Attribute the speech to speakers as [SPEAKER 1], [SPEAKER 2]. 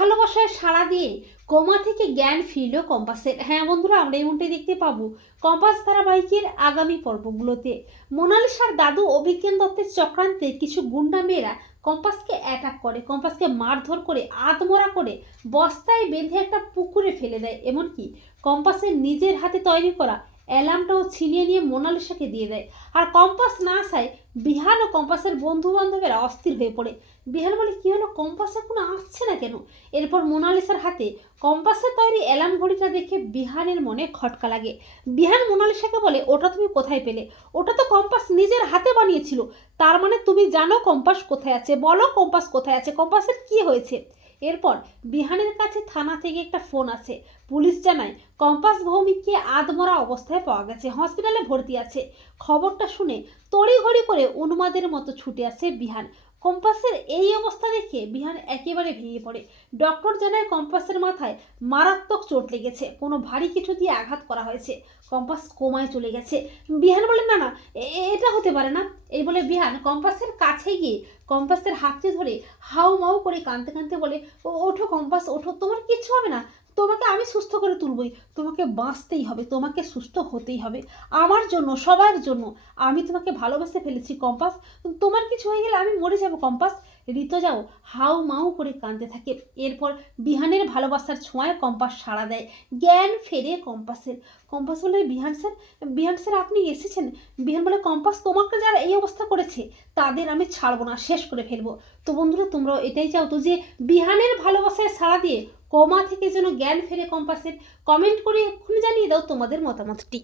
[SPEAKER 1] ভালোবাসায় সাড়া দিয়ে কোমা থেকে জ্ঞান ফিরল কম্পাসের। হ্যাঁ বন্ধুরা, আমরা এমনটাই দেখতে পাবো কম্পাস ধারাবাহিকের আগামী পর্বগুলোতে। মোনালিসার দাদু অভিজ্ঞান দত্তের চক্রান্তে কিছু গুন্ডা মেয়েরা কম্পাসকে অ্যাটাক করে, কম্পাসকে মারধর করে, আধমরা করে বস্তায় বেঁধে একটা পুকুরে ফেলে দেয়। এমনকি কম্পাসের নিজের হাতে তৈরি করা অ্যালার্মটাও ছিনিয়ে নিয়ে মোনালিসাকে দিয়ে দেয়। আর কম্পাস না আসায় বিহান ও কম্পাসের বন্ধু বান্ধবেরা অস্থির হয়ে পড়ে। বিহান বলে, কী হলো? কম্পাস কোনো আসছে না কেন? এরপর মোনালিসার হাতে কম্পাসের তৈরি অ্যালার্ম ঘড়িটা দেখে বিহানের মনে খটকা লাগে। বিহান মোনালিসাকে বলে, ওটা তুমি কোথায় পেলে? ওটা তো কম্পাস নিজের হাতে বানিয়েছিল। তার মানে তুমি জানো কম্পাস কোথায় আছে। বলো কম্পাস কোথায় আছে। কম্পাসের কি হয়েছে? এরপর বিহানের কাছে থানা থেকে একটা ফোন আছে পুলিশ জানায়, কম্পাস ভৌমিককে আধমরা অবস্থায় পাওয়া গেছে, হসপিটালে ভর্তি আছে। খবরটা শুনে তড়িঘড়ি করে উন্মাদের মতো ছুটে আসে বিহান। কম্পাসের এই অবস্থা দেখে বিহান একেবারে ভেঙে পড়ে। ডক্টর জানায় কম্পাসের মাথায় মারাত্মক চোট লেগেছে। কোনো ভারী কিছু দিয়ে আঘাত করা হয়েছে। কম্পাস কোমায় চলে গেছে। বিহান বলে, না না এটা হতে পারে না। এই বলে বিহান কম্পাসের কাছে গিয়ে কম্পাসের হাতটি ধরে হাউ মাউ করে কাঁদতে কাঁদতে বলে, "ও- ওঠো কম্পাস, ওঠো, তোমার কিচ্ছু হবে না। তোমাকে আমি সুস্থ করে তুলবই। তোমাকে বাঁচতেই হবে, তোমাকে সুস্থ হতেই হবে। আমার জন্য, সবার জন্য আমি তোমাকে ভালোবেসে ফেলেছি, কম্পাস। তোমার কিছু হয়ে গেলে আমি মরে যাব, কম্পাস। ঋত, যাও, হাউ মাউ করে কাঁদতে থাকে। এরপর বিহানের ভালোবাসার ছোঁয়ায় কম্পাস সাড়া দেয়। জ্ঞান ফেরে কম্পাসের। কম্পাস বলে, বিহান স্যার বিহান স্যার, আপনি এসেছেন। বিহান বলে, কম্পাস, তোমাকে যারা এই অবস্থা করেছে, তাদের আমি ছাড়বো না, শেষ করে ফেলব। তো বন্ধুরা, তোমরাও এটাই চাও তো যে বিহানের ভালোবাসায় সাড়া দিয়ে কোমা থেকে যেন জ্ঞান ফেরে কম্পাসের কমেন্ট করে এক্ষুনি জানিয়ে দাও তোমাদের মতামতটি।